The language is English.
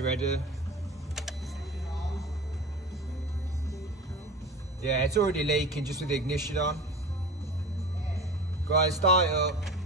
you ready. Yeah, it's already leaking just with the ignition on. Go ahead, start it up.